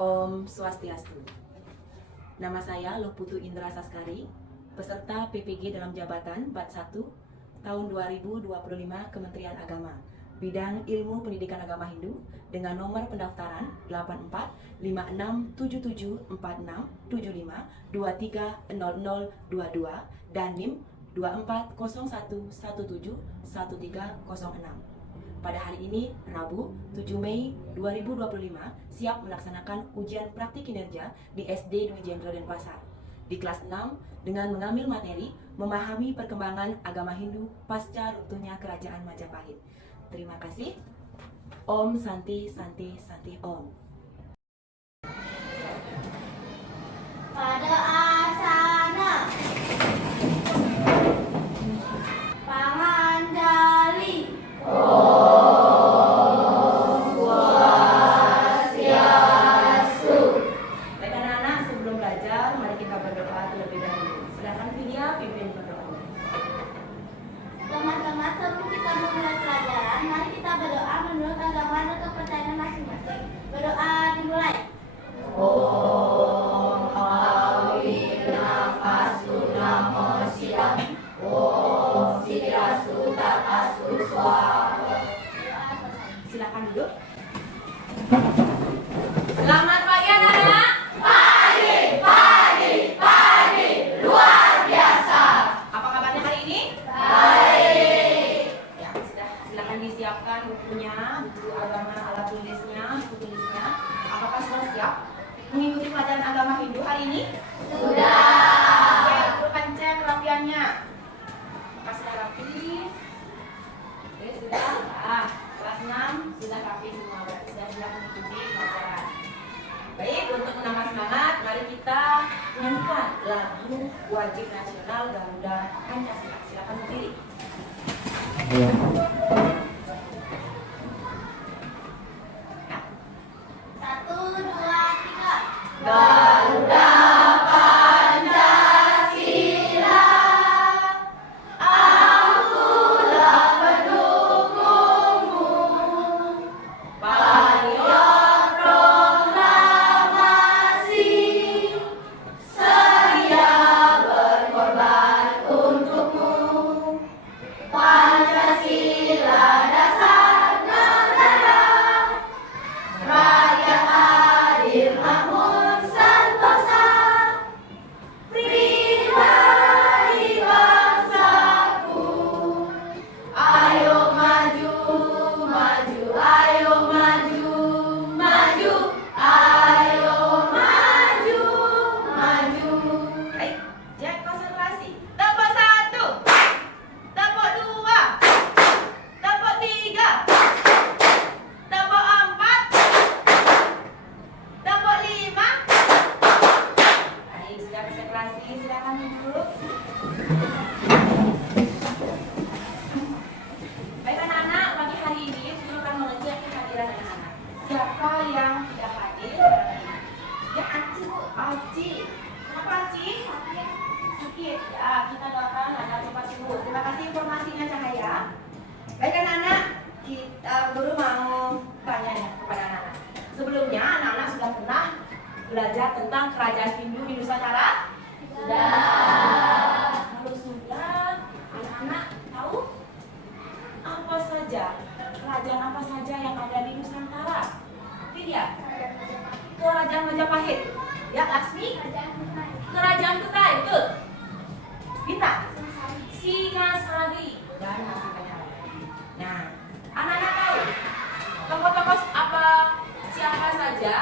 Om Swastiastu. Nama saya Loputu Indra Saskari, peserta PPG dalam jabatan Bat 1 tahun 2025 Kementerian Agama, bidang Ilmu Pendidikan Agama Hindu dengan nomor pendaftaran 84567675230022 dan NIM 2401171306. Pada hari ini, Rabu 7 Mei 2025, siap melaksanakan ujian praktik kinerja di SD Dwi Jenderal Denpasar. Di kelas 6, dengan mengambil materi memahami perkembangan agama Hindu pasca runtuhnya Kerajaan Majapahit. Terima kasih. Om Santi Santi Santi Om. Pada asana Panganjali. Baik anak-anak, sebelum belajar, mari kita berdoa terlebih dahulu. Silakan Vidya pimpin berdoa. Teman-teman, sebelum kita memulai pelajaran, mari kita berdoa menurut agama dan kepercayaan masing-masing. Berdoa dimulai. Om Awinamastu Namo Siddham. Om Siddhastu Tatastu Swaha. Silakan duduk. Selamat pagi anak-anak. Pagi, luar biasa. Apa kabarnya hari ini? Baik. Ya, silakan disiapkan bukunya, buku agama, alat tulisnya, buku tulisnya. Apakah sudah siap mengikuti pelajaran agama Hindu hari ini? Sudah. Oke, ukurkan cek kerapiannya. Apakah sudah rapi? Oke, sudah. Nah, kelas 6 sudah rapi semua, berarti sudah siap mengikuti pelajaran. Baik, untuk menambah semangat, mari kita nyanyikan lagu wajib nasional Garuda Pancasila. Silakan berdiri. Satu, dua, tiga. Garuda Pancasila, akulah pendukungmu. Patriot proklamasi, sedia berkorban untukmu. Pancasila dasar negara, rakyat adil makmur sentosa, pribadi bangsaku. Ayo maju, maju, ayo maju, maju, ayo maju, maju. Baik, cek konsentrasi. Tepuk 1, tepuk 2, tepuk 3, tepuk 4, tepuk 5. Baik, sudah konsentrasi, silakan duduk. Baik anak-anak, pagi hari ini guru akan mengecek kehadiran anak-anak. Siapa yang tidak hadir? Ya, Aci Bu, Aci. Kenapa Aci? Sakit. Ya, kita doakan agar cepat sembuh. Terima kasih informasinya Cahaya. Baik anak-anak, guru mau tanya ya kepada anak-anak. Sebelumnya anak-anak sudah pernah belajar tentang kerajaan Hindu di Nusantara? Sudah. Kalau sudah, anak-anak tahu apa saja kerajaan apa saja yang ada di Nusantara? Vidya, Kerajaan Majapahit. Ya, Laksmi, Kerajaan Kutai, betul. Bita, Singasari dan masih banyak lagi. Nah, anak-anak tahu tokoh-tokoh apa siapa saja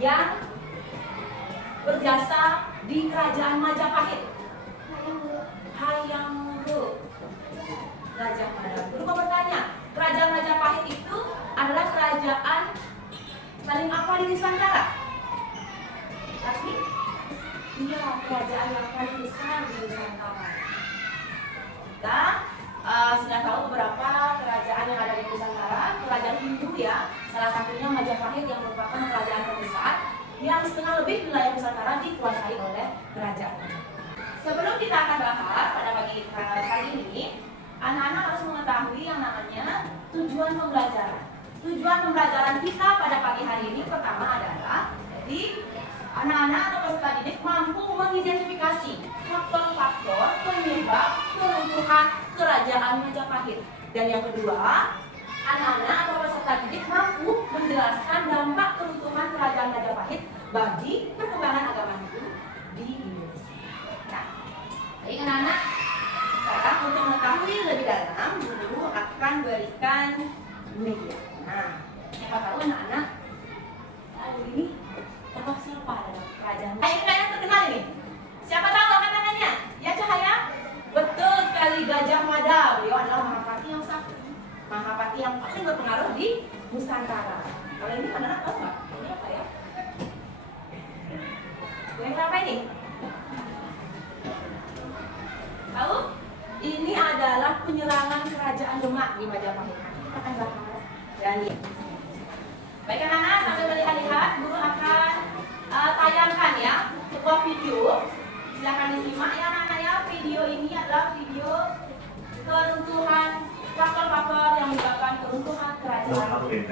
yang berjasa di Kerajaan Majapahit? Hayam Wuruk, Raja Mada. Guru mau bertanya, Kerajaan Majapahit itu adalah kerajaan paling apa di Nusantara? Pasti? Iya, kerajaan yang paling besar di Nusantara. Kita sudah tahu beberapa kerajaan yang ada di Nusantara. Kerajaan Hindu ya, salah satunya Majapahit yang merupakan kerajaan terbesar yang setengah lebih wilayah Nusantara dikuasai oleh kerajaan. Sebelum kita akan bahas pada pagi hari ini, anak-anak harus mengetahui yang namanya tujuan pembelajaran. Tujuan pembelajaran kita pada pagi hari ini pertama adalah Dan yang kedua, anak-anak atau peserta didik mampu menjelaskan dampak keruntuhan kerajaan Majapahit bagi perkembangan agama Hindu di Indonesia. Nah, baik anak-anak, sekarang untuk mengetahui lebih dalam, guru akan berikan media. Nah, siapa tahu anak-anak tahu ini tokoh siapa dalam kerajaan? Ini kayaknya terkenal ini. Siapa tahu angkat tangannya? Ya Cahaya? Betul sekali, Gajah Mada. Beliau adalah Mahapati yang sakti, Mahapati yang paling berpengaruh di Nusantara. Kalau ini anak-anak tahu nggak? Ini apa ya? Yang berapa ini? Tahu? Ini adalah penyerangan kerajaan Demak di Majapahit. Kita akan bahas dan lihat. Baik anak-anak, sambil melihat-lihat, guru akan tayangkan ya sebuah video. Silakan disimak ya anak-anak ya. Video ini adalah video keruntuhan faktor-faktor yang menyebabkan keruntuhan kerajaan Majapahit.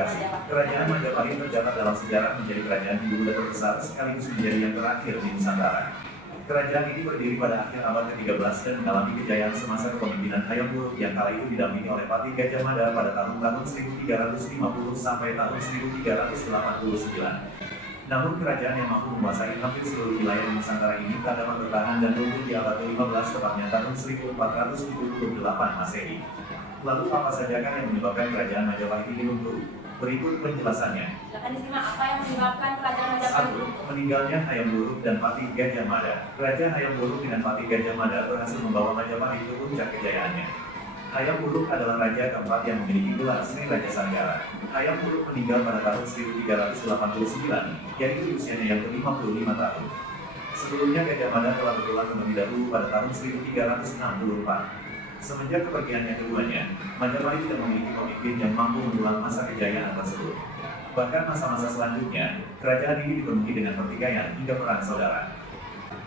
Kerajaan Majapahit tercatat dalam sejarah menjadi kerajaan Hindu terbesar sekaligus menjadi yang terakhir di Nusantara. Kerajaan ini berdiri pada akhir abad ke-13 dan mengalami kejayaan semasa kepemimpinan Hayam Wuruk yang kala itu didampingi oleh Patih Gajah Mada pada tahun 1350 sampai tahun 1389. Namun kerajaan yang mampu menguasai hampir seluruh wilayah Nusantara ini tak dapat bertahan dan runtuh di abad ke-15 tepatnya tahun 1478 Masehi. Lalu apa saja kan yang menyebabkan kerajaan Majapahit ini runtuh? Berikut penjelasannya. Silakan disimak apa yang menyebabkan kerajaan Majapahit 1. Meninggalnya Hayam Wuruk dan Patih Gajah Mada. Raja Hayam Wuruk dengan Patih Gajah Mada berhasil membawa Majapahit ke puncak kejayaannya. Hayam Wuruk adalah raja keempat yang memiliki gelar Sri Raja Sanggara. Hayam Wuruk meninggal pada tahun 1389, yaitu di usianya yang ke-55 tahun. Sebelumnya Gajah Mada telah bergelar terlebih dahulu pada tahun 1364. Semenjak kepergiannya keduanya, Majapahit tidak memiliki pemimpin yang mampu mengulang masa kejayaan tersebut. Bahkan masa-masa selanjutnya, kerajaan ini dipenuhi dengan pertikaian hingga perang saudara.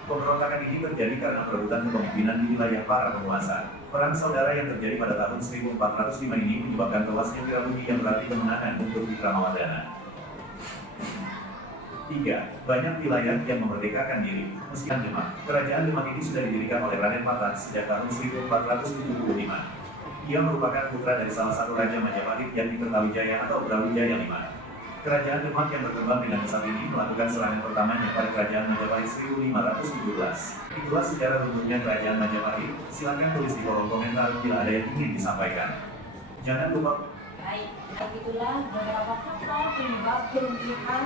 Pemberontakan ini terjadi karena perebutan kepemimpinan di wilayah para penguasa. Perang saudara yang terjadi pada tahun 1405 ini menyebabkan tewasnya Wirabumi yang berarti kemenangan untuk Wickramadana. 3. Banyak wilayah yang memerdekakan diri. Meski Demak, kerajaan Demak ini sudah didirikan oleh Raden Patah sejak tahun 1475. Ia merupakan putra dari salah satu raja Majapahit yang Kertawijaya atau Brawijaya V. Kerajaan Demak yang berkembang dengan pesat ini melakukan serangan pertamanya pada kerajaan Majapahit 1517. Itulah sejarah runtuhnya kerajaan Majapahit. Silakan tulis di kolom komentar bila ada yang ingin disampaikan. Jangan lupa. Baik, itulah beberapa faktor penyebab keruntuhan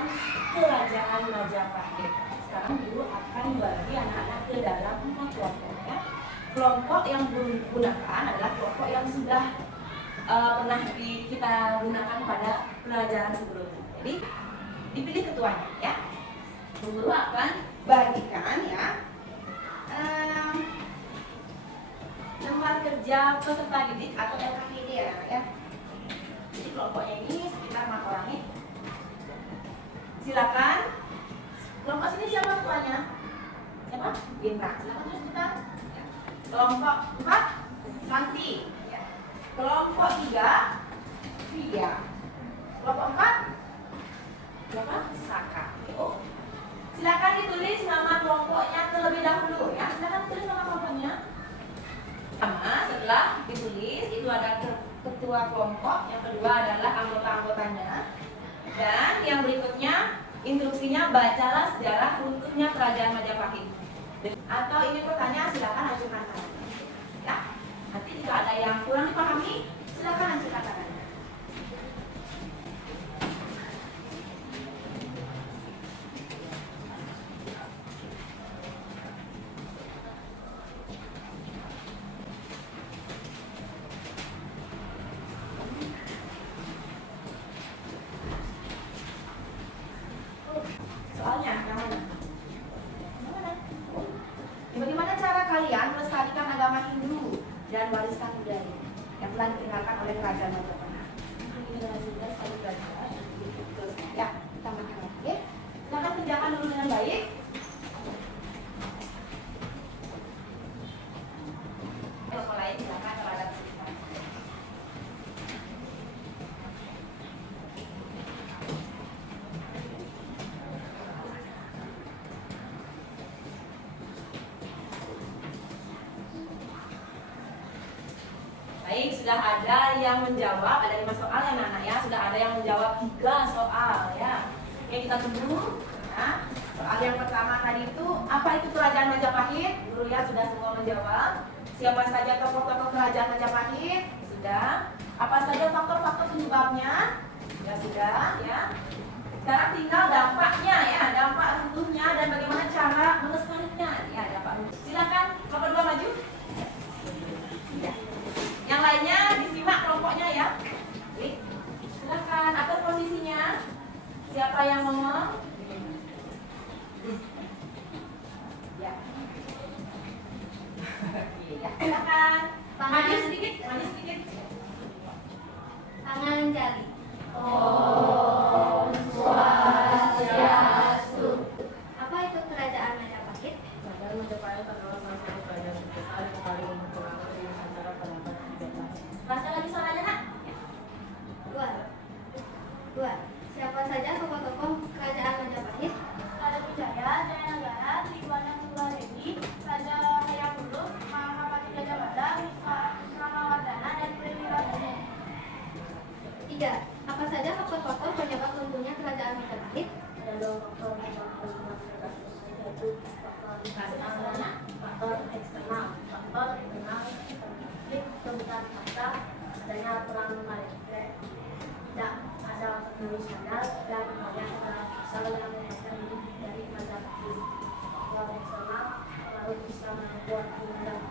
kerajaan Majapahit. Sekarang guru akan membagi anak-anak ke dalam 4 kelompok ya. Kelompok yang digunakan adalah kelompok yang sudah pernah kita gunakan pada pelajaran sebelumnya. Jadi dipilih ketuanya ya. Guru akan bagikan ya lembar kerja peserta didik atau LKPD ya. Jadi kelompoknya ini sekitar 4 orang nih. Silakan. Kelompok sini siapa ketuanya? Siapa? Bintang. Silakan terus kita. Ya. Kelompok 4 Santi. Ya. Kelompok 3 Vidya. Kelompok 4 siapa? Saka. Oh. Silakan ditulis nama kelompoknya terlebih dahulu ya. Silakan tulis nama kelompoknya. Setelah ditulis itu ada ketua kelompok, yang kedua adalah anggota-anggotanya, dan yang berikutnya instruksinya bacalah sejarah runtuhnya kerajaan Majapahit. Atau ingin bertanya silakan ajukan tangannya. Ya, nanti jika ada yang kurang dipahami silakan ajukan tangannya. Soalnya, yang mana? Bagaimana cara kalian melestarikan agama Hindu dan warisan budaya yang telah ditinggalkan oleh kerajaan Majapahit? Ya, tambahkan lagi. Ya. Silakan kerjakan dulu dengan baik. Kalau lain silakan kalau ada kesulitan. Baik, sudah ada yang menjawab, ada 5 soal ya anak-anak ya. Sudah ada yang menjawab 3 soal ya. Oke, kita tunggu ya. Soal yang pertama tadi itu, apa itu kerajaan Majapahit? Guru lihat sudah semua menjawab. Siapa saja tokoh-tokoh kerajaan Majapahit? Sudah. Apa saja faktor-faktor penyebabnya? Sudah ya. Sekarang tinggal dampaknya ya, dampak runtuhnya dan bagaimana cara melestarikannya ya, dampak runtuh. Silakan kelompok 2 maju. Ya. Yang lainnya disimak kelompoknya ya. Oke. Silakan atur posisinya. Siapa yang ngomong? Ya. Ya, silakan. Maju sedikit, maju sedikit. Tangan jari. Om Swastiastu. Apa itu kerajaan Majapahit? Kerajaan Majapahit adalah salah satu kerajaan terbesar yang paling berpengaruh di Nusantara pada abad ke-13. Pasal lagi soalnya nak. 2. Siapa saja tokoh-tokoh kerajaan Majapahit? Raja Wijaya, Jayanagara, Tribana Mularedi, Raja Hayam Wuruk, Mahapati Gajah Mada, Wismawardana, dan Primiwardana. 3. Apa saja faktor-faktor penyebab runtuhnya kerajaan Majapahit? Ada 2 faktor penyebab runtuhnya kerajaan Majapahit, yaitu faktor eksternal, faktor internal, konflik kebutuhan harta, adanya perang Malaysia, tidak ada penulis handal dan banyak salah yang menyebabkan diri dari Majapahit. Faktor eksternal, pengaruh Islam yang kuat mengundang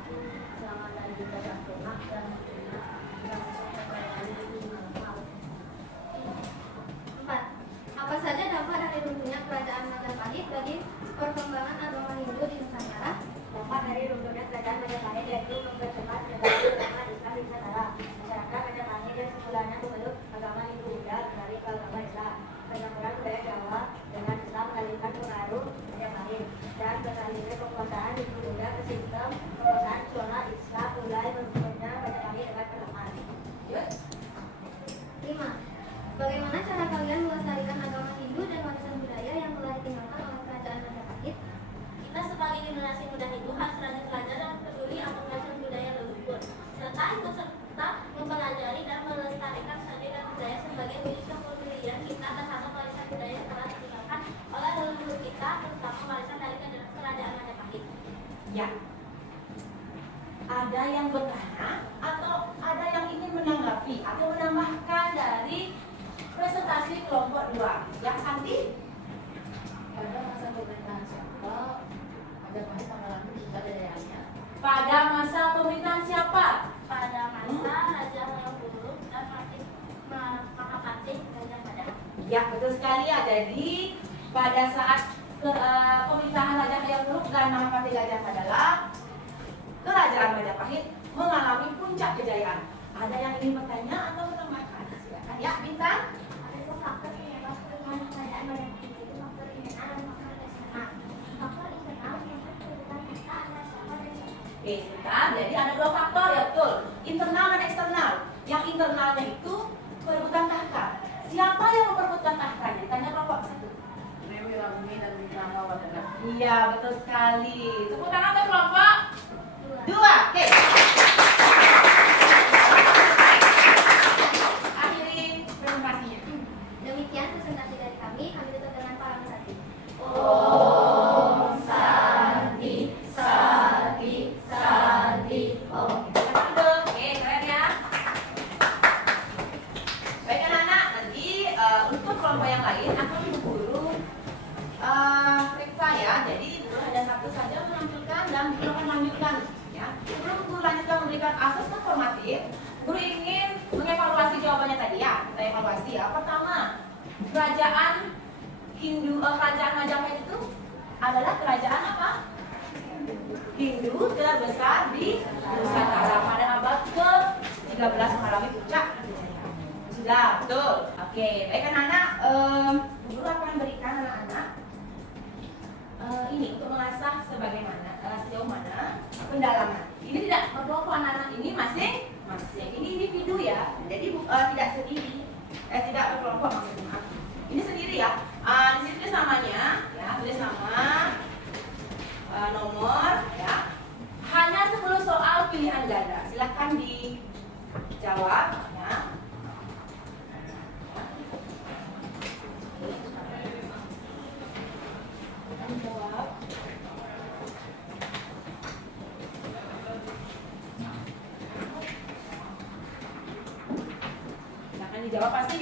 selama dari budaya Demak dan Cina dan masyarakat kerajaan ini normal. 4. Apa saja dampak dari runtuhnya kerajaan Majapahit bagi perkembangan agama Hindu di Nusantara? Dampak dari runtuhnya kerajaan Majapahit yaitu mempercepat penyebaran agama Islam di Nusantara. Masyarakat Majapahit dan sekolahnya memeluk agama Hindu-Buddha beralih ke agama Islam. Penyampuran budaya Jawa dengan Islam mengalihkan pengaruh Majapahit dan beralihnya kekuasaan Hindu-Buddha ke sistem kekuasaan nasional Islam mulai berbentuknya Majapahit dengan perlahan. 5. Bagaimana cara kalian melestarikan agama Hindu dan warisan budaya yang telah ditinggalkan oleh kerajaan Majapahit? Kita sebagai generasi muda itu harus rajin belajar dan peduli akan warisan budaya leluhur, serta ikut serta mempelajari dan melestarikan seni dan budaya sebagai wujud kepedulian kita terhadap warisan budaya yang telah ditinggalkan oleh leluhur kita, terutama warisan dari kerajaan Majapahit. Ya. Ada yang bertanya atau ada yang ingin menanggapi atau menambahkan dari presentasi kelompok 2? Yang Santi? Pada masa pemerintahan siapa Majapahit mengalami puncak kejayaannya? Pada masa pemerintahan siapa? Pada masa Raja Hayam Wuruk dan Mahapati Gajah Mada. Ya, betul sekali ya. Jadi pada saat pemerintahan Raja Hayam Wuruk dan Mahapati Gajah Mada, kerajaan Majapahit mengalami puncak kejayaan. Ada yang ingin bertanya atau menambahkan? Silakan ya, Bintang. Ada 2 faktor penyebab runtuhnya kerajaan Majapahit, yaitu faktor internal dan faktor eksternal. Faktor internal menyebabkan kebutuhan harta antara siapa dan siapa. Oke, sebentar. Jadi ada 2 faktor ya, betul. Internal dan eksternal. Yang internalnya itu perebutan tahta. Siapa yang memperebutkan tahtanya? Tanya kelompok 1. Dewi Ramli dan Wikrama Wardana. Iya, betul sekali. Tepuk tangan untuk kelompok 2. Oke. Akhiri presentasinya. Demikian presentasi dari kami tutup dengan palang sati. Om Santi, Santi, Santi, Om. Oke, keren ya. Baik anak-anak, nanti untuk kelompok yang lain akan guru periksa ya. Jadi guru hanya satu saja menampilkan dan guru akan lanjutkan ya. Sebelum guru lanjutkan memberikan asesmen formatif, guru ingin mengevaluasi jawabannya tadi ya. Kita evaluasi ya. Pertama, kerajaan Majapahit itu adalah kerajaan apa? Hindu terbesar di Nusantara pada abad ke-13 mengalami puncak kejayaan. Sudah, betul. Oke, baik anak-anak, guru akan berikan anak-anak ini untuk mengasah sejauh mana pendalaman. Ini tidak berkelompok, anak-anak ini masing-masing. Ini individu ya, jadi tidak sendiri, tidak berkelompok maksudnya. Ini sendiri ya. Di sini tulis namanya, ya, tulis nama, nomor, ya. Hanya 10 soal pilihan ganda. Silahkan dijawab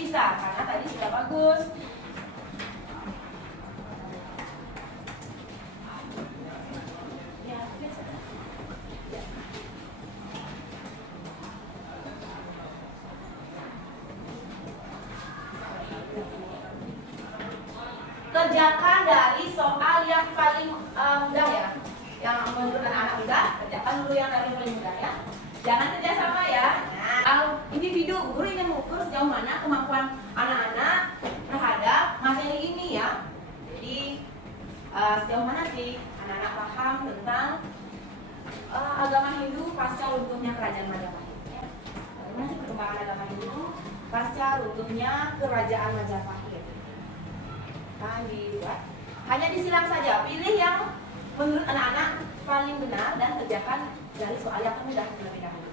bisa karena tadi sudah bagus. Kerjakan dari soal yang paling mudah ya, yang menurut anak-anak mudah, kerjakan dulu yang dari paling mudah ya. Jangan kerja sama ya. Nah, individu guru ingin mengukur sejauh mana kemampuan anak-anak terhadap materi ini ya. Jadi sejauh mana sih anak-anak paham tentang agama Hindu pasca runtuhnya kerajaan Majapahit ya. Bagaimana sih perkembangan agama Hindu pasca runtuhnya kerajaan Majapahit? Nah, dibuat. Hanya disilang saja, pilih yang menurut anak-anak paling benar dan kerjakan dari soal yang mudah terlebih dahulu.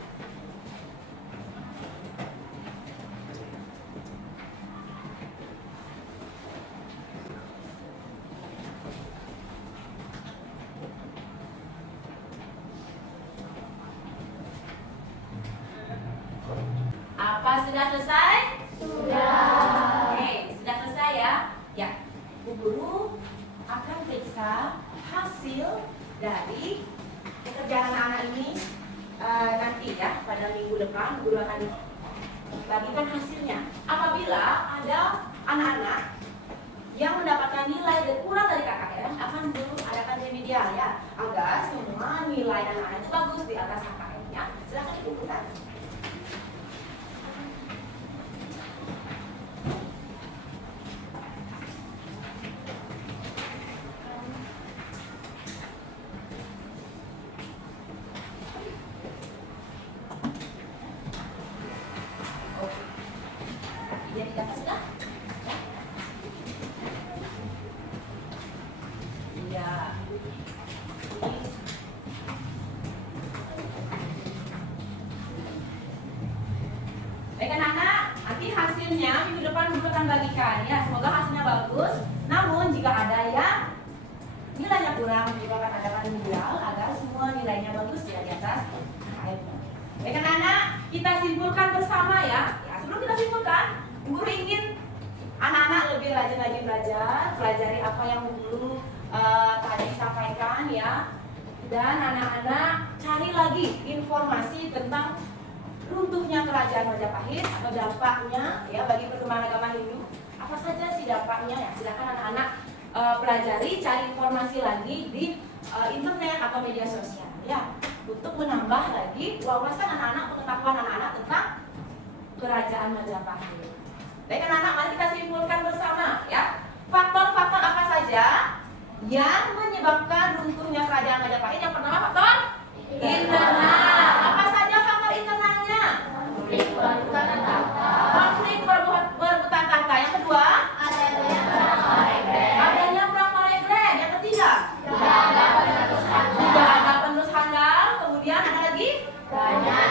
Apa sudah selesai? Sudah. Oke, sudah selesai ya? Ya. Bu guru akan periksa hasil dari pekerjaan anak-anak ini nanti ya, pada minggu depan guru akan bagikan hasilnya. Apabila ada anak-anak yang mendapatkan nilai kurang dari KKM, akan guru adakan remedial ya, agar semua nilai anak-anak itu bagus di atas KKM-nya. Silakan dikumpulkan. Jadi data sudah? Iya. Baik anak-anak, nanti hasilnya minggu depan guru akan bagikan ya. Semoga hasilnya bagus. Namun jika ada yang nilainya kurang, juga akan adakan remedial agar semua nilainya bagus ya di atas KKM. Baik anak-anak, kita simpulkan bersama ya. Sebelum kita simpulkan, guru ingin anak-anak lebih rajin lagi belajar, pelajari apa yang guru tadi sampaikan ya. Dan anak-anak cari lagi informasi tentang runtuhnya kerajaan Majapahit atau dampaknya ya bagi perkembangan agama Hindu. Apa saja sih dampaknya ya? Silakan anak-anak pelajari, cari informasi lagi di internet atau media sosial ya, untuk menambah lagi wawasan anak-anak, pengetahuan anak-anak tentang kerajaan Majapahit. Baik anak-anak, mari kita simpulkan bersama ya. Faktor-faktor apa saja yang menyebabkan runtuhnya kerajaan Majapahit? Yang pertama faktor internal. Apa saja faktor internalnya? Konflik perebutan tahta. Yang kedua, adanya perang Maregre. Yang ketiga, tidak ada penerus handal. Kemudian ada lagi banyak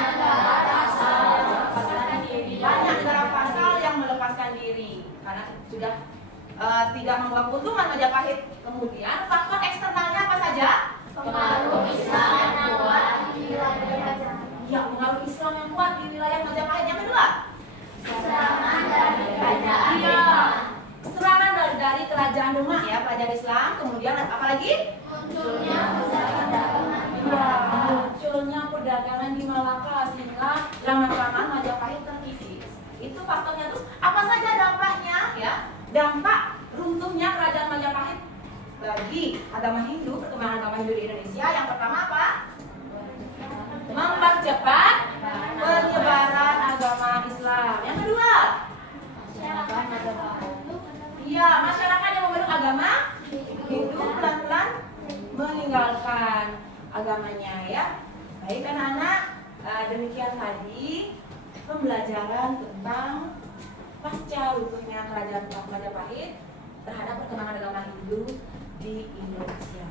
negara vassal yang melepaskan diri karena sudah tidak membawa keuntungan Majapahit. Kemudian faktor eksternalnya apa saja? Pengaruh Islam yang kuat di wilayah Majapahit. Ya, pengaruh Islam yang kuat di wilayah Majapahit. Yang kedua, Serangan dari kerajaan iya, serangan dari kerajaan Demak ya, kerajaan Islam. Kemudian apa lagi? munculnya perdagangan di Ya, Malaka. munculnya perdagangan di Malaka sehingga lama-kelamaan Majapahit terkikis. Itu faktornya. Terus apa saja dampaknya ya? Dampak runtuhnya kerajaan Majapahit bagi agama Hindu, perkembangan agama Hindu di Indonesia. Yang pertama apa? Mempercepat penyebaran agama Islam. Yang kedua, iya, masyarakat yang memeluk agama Hindu pelan-pelan meninggalkan agamanya ya. Baik anak-anak, demikian tadi pembelajaran tentang pasca runtuhnya kerajaan Majapahit terhadap perkembangan agama Hindu di Indonesia.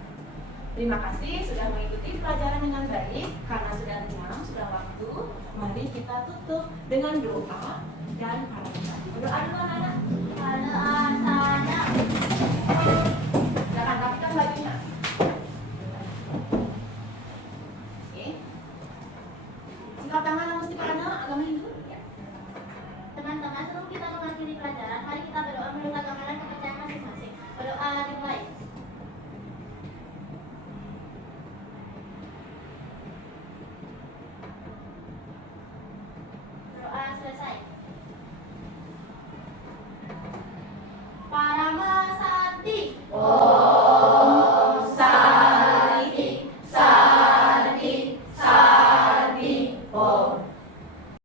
Terima kasih sudah mengikuti pelajaran dengan baik. Karena sudah jam, sudah waktu, mari kita tutup dengan doa dan para berdoa dulu anak-anak.